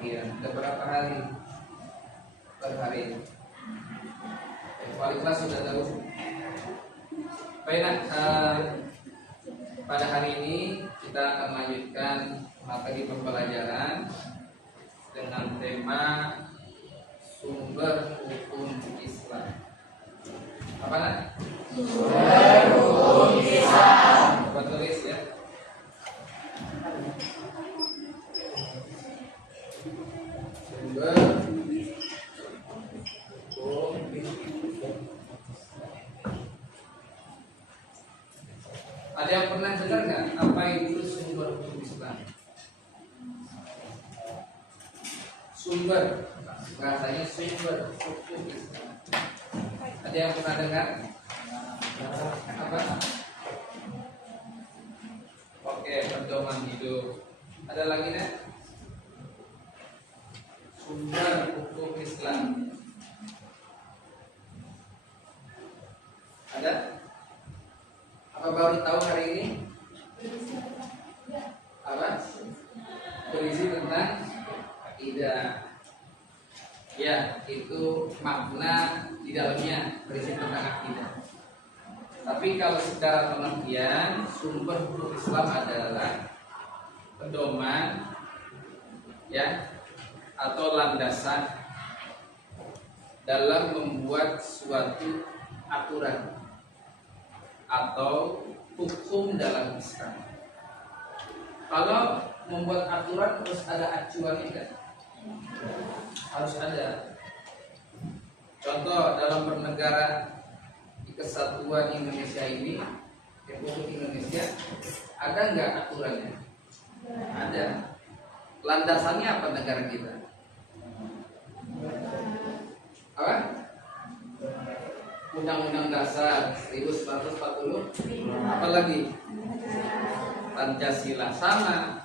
bagian. Ada berapa hari per hari? Wali kelas sudah tahu. Baik, pada hari ini kita akan melanjutkan materi pembelajaran dengan tema sumber hukum Islam. Apa nak? Sumber hukum Islam. Coba tulis ya. Sumber hukum Islam. Ada yang pernah dengar nggak apa itu sumber hukum Islam? Sumber, bahasanya sumber hukum Islam. Ada yang pernah dengar? Apa? Oke, pedoman hidup. Ada lagi nih? Sumber hukum Islam. Ada? Apa baru tahu hari ini? Apa? Berisi tentang akidah. Ya, itu makna di dalamnya berisi tentang akidah. Tapi kalau secara pengertian, sumber hukum Islam adalah pedoman, ya, atau landasan dalam membuat suatu aturan atau hukum dalam Islam. Kalau membuat aturan harus ada acuannya kan? Harus ada. Contoh dalam bernegara di kesatuan Indonesia ini, Republik Indonesia, ada nggak aturannya? Ada. Landasannya apa negara kita? Apa? Undang-Undang Dasar 1940. Apalagi? Pancasila. Sama.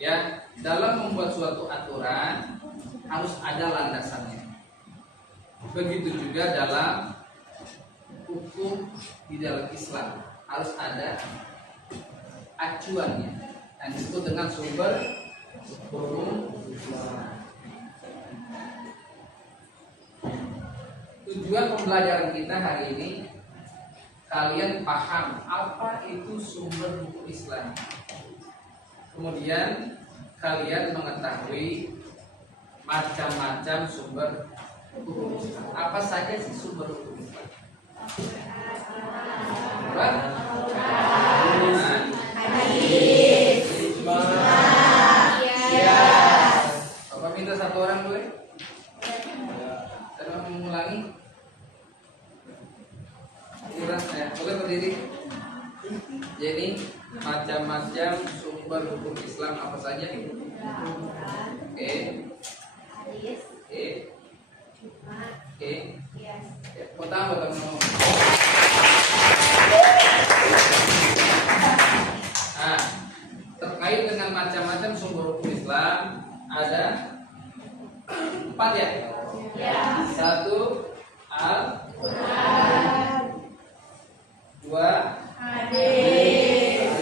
Ya, dalam membuat suatu aturan harus ada landasannya. Begitu juga dalam hukum di dalam Islam harus ada acuannya yang disebut dengan sumber hukum Islam. Tujuan pembelajaran kita hari ini kalian paham apa itu sumber hukum Islam. Kemudian kalian mengetahui macam-macam sumber hukum Islam. Apa saja sih sumber hukum Islam? Quran, hadis, ijma', qiyas. Bapak minta satu orang boleh? Saya mengulangi. Boleh berdiri. Jadi macam-macam sumber hukum Islam apa saja? Oke. Oke. Pertama terkait dengan macam-macam sumber hukum Islam ada 4 ya? Satu, Al-Quran. 2, hadis.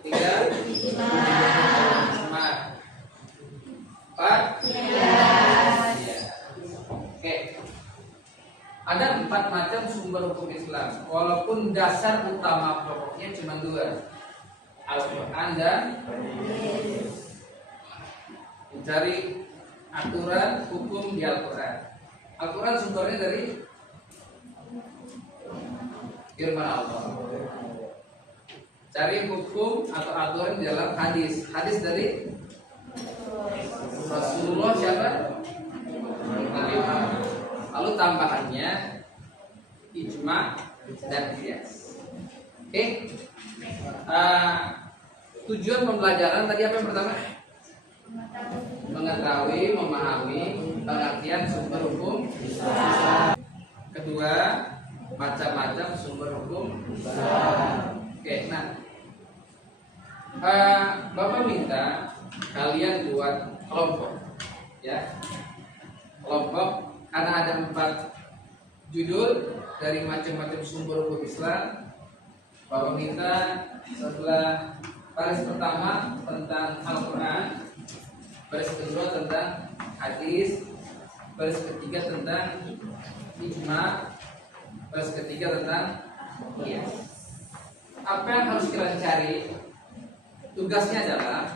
3, ijma'. 4, qiyas. Oke. Ada 4 macam sumber hukum Islam. Walaupun dasar utama pokoknya cuma 2, Al-Quran dan hadis. Mencari aturan hukum di Al-Quran. Al-Quran sumbernya dari firman Allah. Cari hukum atau aturan di dalam hadis. Hadis dari Rasulullah siapa? Nabi Muhammad. Lalu tambahannya ijma' dan qiyas. Oke. Tujuan pembelajaran tadi apa yang pertama? Mengetahui, memahami pengertian sumber hukum Islam. Kedua, macam-macam sumber hukum Islam. Oke, nah, Bapak minta kalian buat kelompok, ya, kelompok karena ada 4 judul dari macam-macam sumber hukum Islam. Bapak minta setelah Baris pertama tentang Al-Quran, baris kedua tentang hadis, baris ketiga tentang ijma, baris ketiga tentang qiyas. Apa yang harus kalian cari? Tugasnya adalah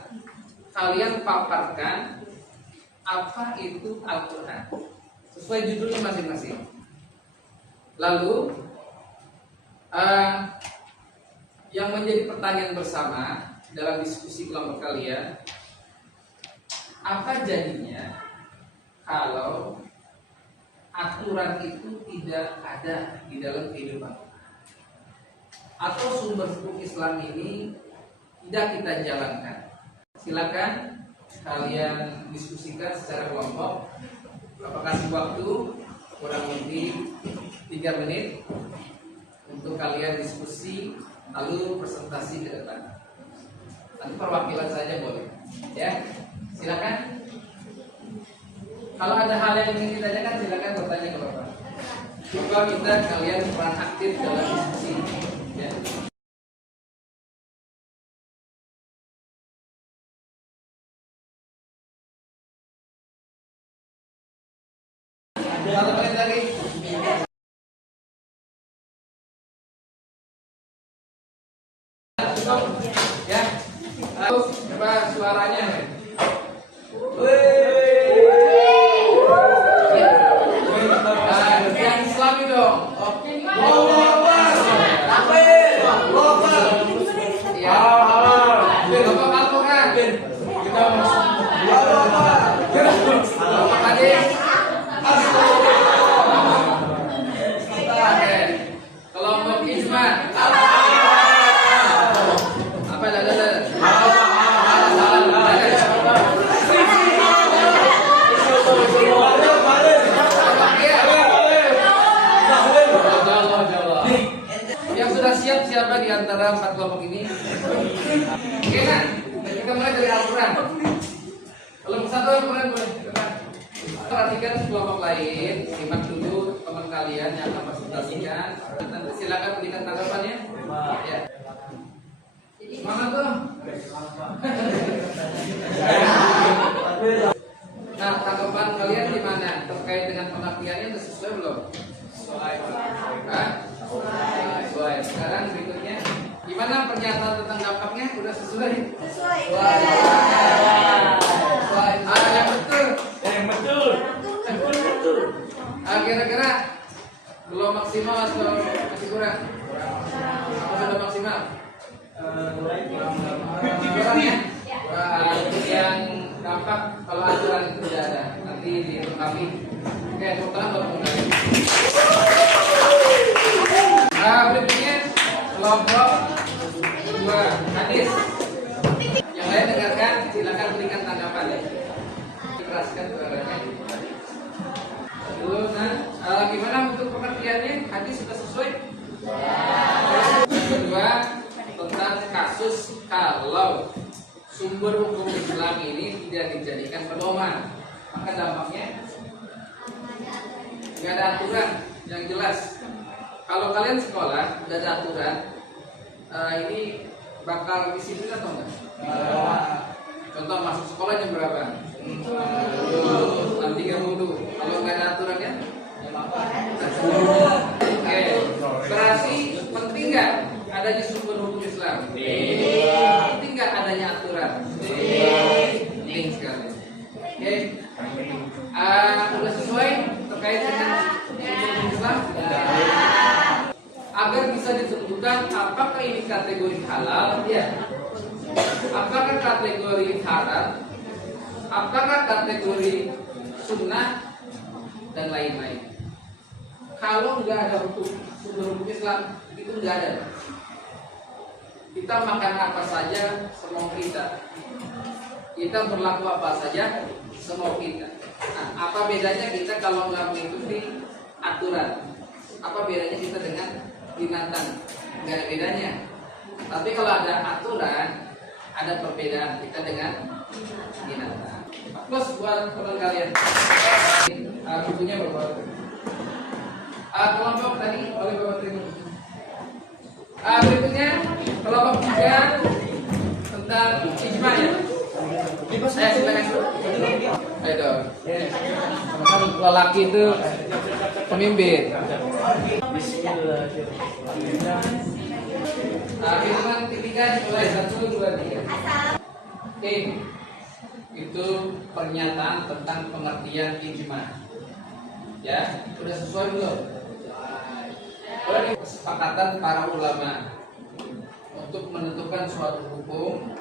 kalian paparkan apa itu Al-Quran sesuai judulnya masing-masing. Lalu yang menjadi pertanyaan bersama dalam diskusi kelompok kalian, apa jadinya kalau aturan itu tidak ada di dalam kehidupan, atau sumber hukum Islam ini tidak kita jalankan? Silakan kalian diskusikan secara kelompok. Bapak kasih waktu kurang lebih 3 menit untuk kalian diskusi, lalu presentasi ke depan. Nanti perwakilan saja boleh, ya. Silakan. Kalau ada hal yang ingin ditanyakan, silakan bertanya ke Bapak. Coba kita kalian peran aktif dalam diskusi, ya. Satu menit lagi. Ya, lalu coba suaranya. Yang Islami dong. Ya, Bapak Al-Quran. Bapak hadis. Kelompok ijma. Apa ada? Yang sudah siap siapa di antara 4 kelompok ini? Oke kan? Kita mulai dari Al-Quran. Kelompok 1 Al-Quran boleh. Perhatikan kelompok lain, simak dulu teman kalian yang akan presentasikan. Nanti silakan berikan tanggapannya. Ya. Semangat tuh. Nah, tanggapan kalian gimana terkait dengan pengertiannya? Sudah sesuai belum? Sesuai. Sekarang berikutnya, gimana pernyataan tentang dampaknya? Udah sesuai? Sesuai. Yang betul. Kira-kira belum maksimal atau masih kurang? Apa sudah maksimal? Kurang ya? Yang dampak kalau aturan itu tidak ada, nanti dilengkapi. Oke, tepuk tangan kalau mulai. Berikutnya kelompok 2 hadis. Yang lain dengarkan, silakan berikan tanggapan ya. Dikeraskan suaranya. Dulu, gimana untuk pengertiannya? Hadis sudah sesuai? Yang kedua tentang kasus kalau sumber hukum Islam ini tidak dijadikan pedoman, maka dampaknya nggak ada aturan yang jelas. Kalau kalian sekolah udah ada aturan, ini bakal disiplin atau enggak? Contoh masuk sekolah jam berapa? Jam 3 wudu. Kalau nggak ada aturannya? Oke. Berarti penting nggak adanya sumber hukum Islam? Penting nggak adanya aturan? Penting sekali. Oke. Sudah sesuai terkait dengan sumber hukum Islam? Agar bisa ditentukan apakah ini kategori halal, ya? Apakah kategori haram? Apakah kategori sunnah dan lain-lain? Kalau nggak ada sumber hukum Islam, itu nggak ada. Kita makan apa saja semau kita. Kita berlaku apa saja semau kita. Nah, apa bedanya kita kalau nggak mengikuti aturan? Apa bedanya kita dengan binatang? Nggak ada bedanya. Tapi kalau ada aturan, ada perbedaan kita dengan binatang. Plus buat teman kalian, bukunya berapa? Kelompok tadi oleh Bapak terima. Berikutnya kelompok 3 tentang ijma ya. Silakan. Ayo dong. Kan lelaki itu pemimpin. Hitungan ketiga mulai 1, 2, 3. Itu pernyataan tentang pengertian ijma. Ya, sudah sesuai belum? Kesepakatan para ulama untuk menentukan suatu hukum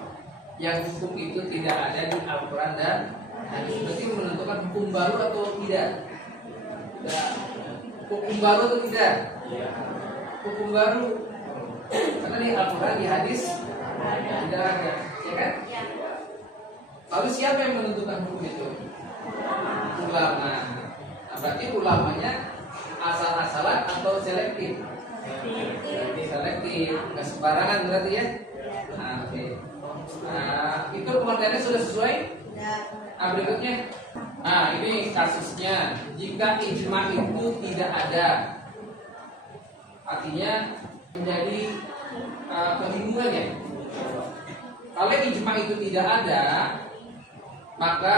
yang hukum itu tidak ada di Al-Quran dan hadis. Berarti menentukan hukum baru atau tidak? Hukum baru atau tidak? Hukum baru. Karena di Al-Quran, di hadis tidak ada, ya kan? Lalu siapa yang menentukan hukum itu? Ulama. Nah, berarti ulamanya asal-asalan atau selektif? Selektif, nggak sembarangan berarti ya? Nah, oke. Nah, itu pengertiannya sudah sesuai? Nah, berikutnya. Nah, ini kasusnya. Jika ijma itu tidak ada, artinya menjadi kebingungan ya. Kalau ijma itu tidak ada, maka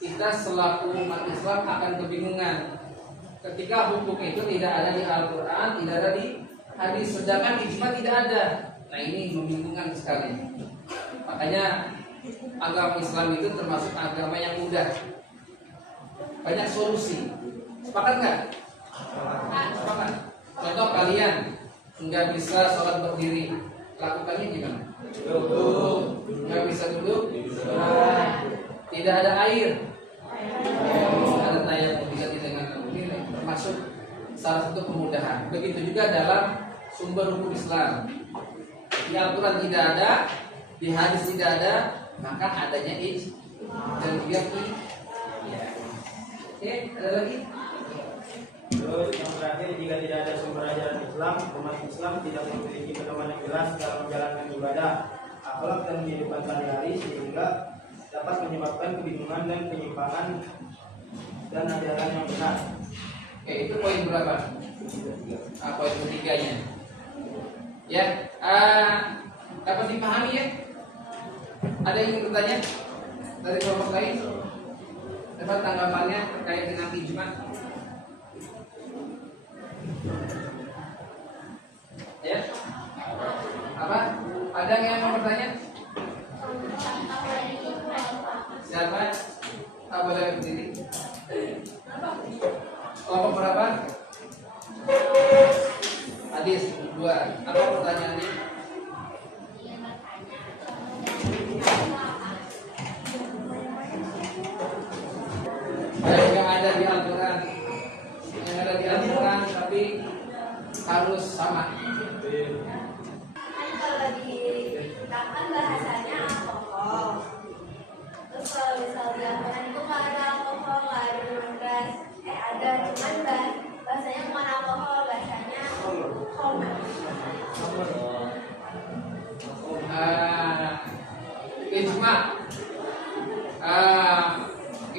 kita selaku umat Islam akan kebingungan ketika hukum itu tidak ada di Al-Quran, tidak ada di hadis, sedangkan ijma tidak ada. Nah, ini membingungkan sekali. Makanya agama Islam itu termasuk agama yang mudah, banyak solusi. Sepakat nggak? Sepakat. Contoh, kalian nggak bisa sholat berdiri, lakukannya gimana? Duduk. Nggak bisa duduk? Tidak ada air, ada tayamum, diganti dengan ini termasuk salah satu kemudahan. Begitu juga dalam sumber hukum Islam. Di Al-Quran tidak ada, di hadis tidak ada, maka adanya ijma dan juga ya. Oke, ada lagi? Terus yang terakhir, jika tidak ada sumber ajaran Islam, umat Islam tidak memiliki pedoman yang jelas dalam menjalankan ibadah, akhlak dan kehidupan sehari-hari, sehingga dapat menyebabkan kebingungan dan penyimpangan dan ajaran yang benar. Oke, itu poin berapa? Poin ketiganya. Ya, dapat dipahami ya? Ada yang ingin bertanya dari kelompok lain? Dapat tanggapannya terkait dengan ijma? Ya? Apa? Ada yang mau bertanya? Siapa? Boleh berdiri. Kelompok berapa? Hadis 2. Apa pertanyaannya? Yang ada di Al-Quran, yang ada di Al-Quran, tapi harus sama. Kan kalau di kita kan bahasanya alkohol. Terus kalau misal di Al-Quran itu nggak ada alkohol, nggak ada minuman keras. Ada cuman bahasanya bukan alkohol, bahasanya khamr. Ijma.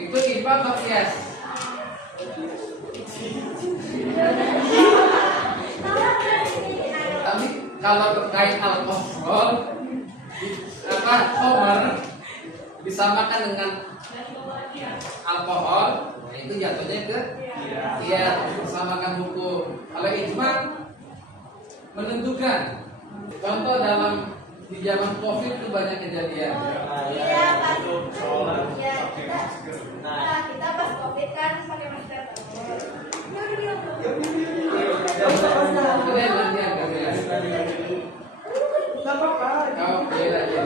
Itu ijma atau qiyas? Tapi kalau terkait alkohol, apa khamr disamakan dengan alkohol, itu jatuhnya ke disamakan hukum. Kalau ijma menentukan. Contoh dalam di zaman COVID itu banyak kejadian. Iya, pas ya, kita pas COVID kan pakai masker terus. Ini nanti agak beda. Tidak apa-apa. Oh, beda ya.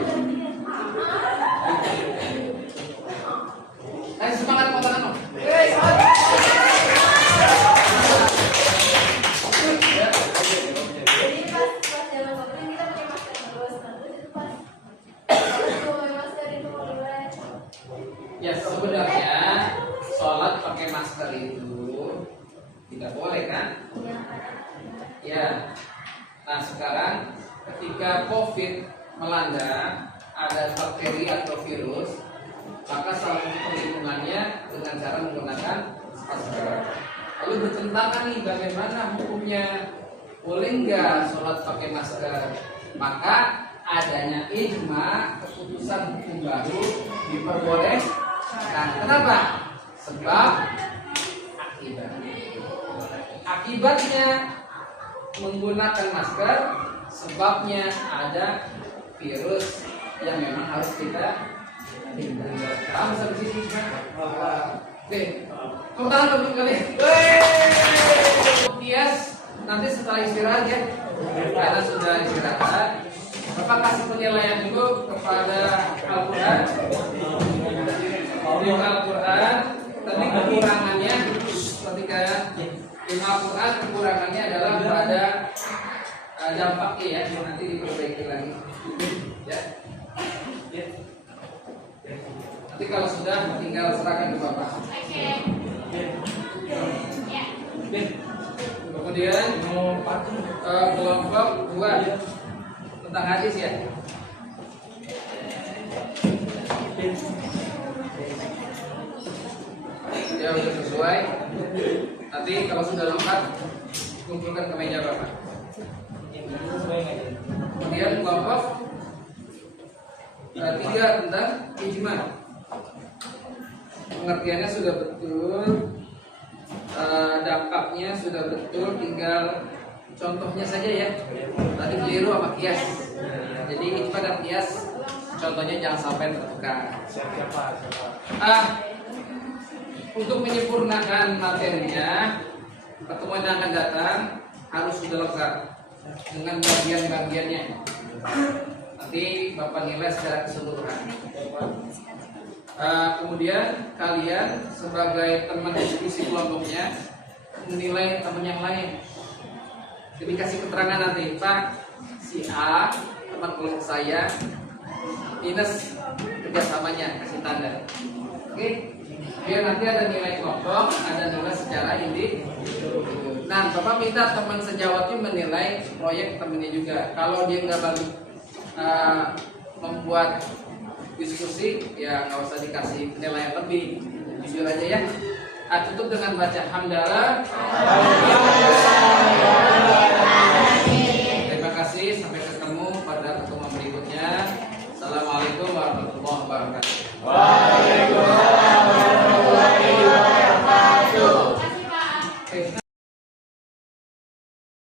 Ayo semangat potongan dong. Jadi pas zaman COVID kita pakai masker terus. Terus itu pas pakai masker itu boleh. Ya sebenarnya sholat pakai masker itu tidak boleh kan? Ya. Nah sekarang ketika COVID melanda, ada bakteri atau virus, maka salah satu perlindungannya dengan cara menggunakan masker. Lalu bertentangan nih bagaimana hukumnya, boleh nggak sholat pakai masker? Maka adanya ijma baru diperbolehkan. Kenapa? Sebab akibat. Akibatnya menggunakan masker, sebabnya ada virus yang memang harus kita hindari. Paham sampai sini? Oke, tepuk tangan untuk kalian. Kias nanti setelah istirahat ya, karena sudah istirahat. Bapak kasih penilaian dulu kepada Al-Quran. Di Al-Quran tadi kekurangannya, ketika di Al-Quran kekurangannya adalah pada dampaknya ya, nanti diperbaiki lagi. Ya. Nanti kalau sudah tinggal serahkan ke Bapak. Kemudian kelompok 2 tentang hadis ya. Ya udah sesuai. Nanti kalau sudah lengkap kumpulkan ke meja Bapak. Kemudian kelompok 3 tentang ijma. Pengertiannya sudah betul, dampaknya sudah betul, tinggal contohnya saja ya. Tadi keliru sama kias. Jadi ijma dan kias contohnya jangan sampai tertukar. Untuk menyempurnakan materinya, pertemuan yang akan datang harus sudah lengkap dengan bagian-bagiannya. Nanti Bapak nilai secara keseluruhan. Kemudian kalian sebagai teman diskusi kelompoknya menilai teman yang lain. Jadi kasih keterangan nanti, Pak, si A teman kelompok saya minus kerjasamanya, kasih tanda. Oke? Biar nanti ada nilai kelompok, ada nilai secara individu. Nah, Bapak minta teman sejawatnya menilai proyek temennya juga. Kalau dia nggak baru membuat diskusi, ya nggak usah dikasih penilaian lebih, jujur aja ya. Tutup dengan baca hamdalah. Terima kasih, sampai ketemu pada pertemuan berikutnya. Assalamualaikum warahmatullahi wabarakatuh.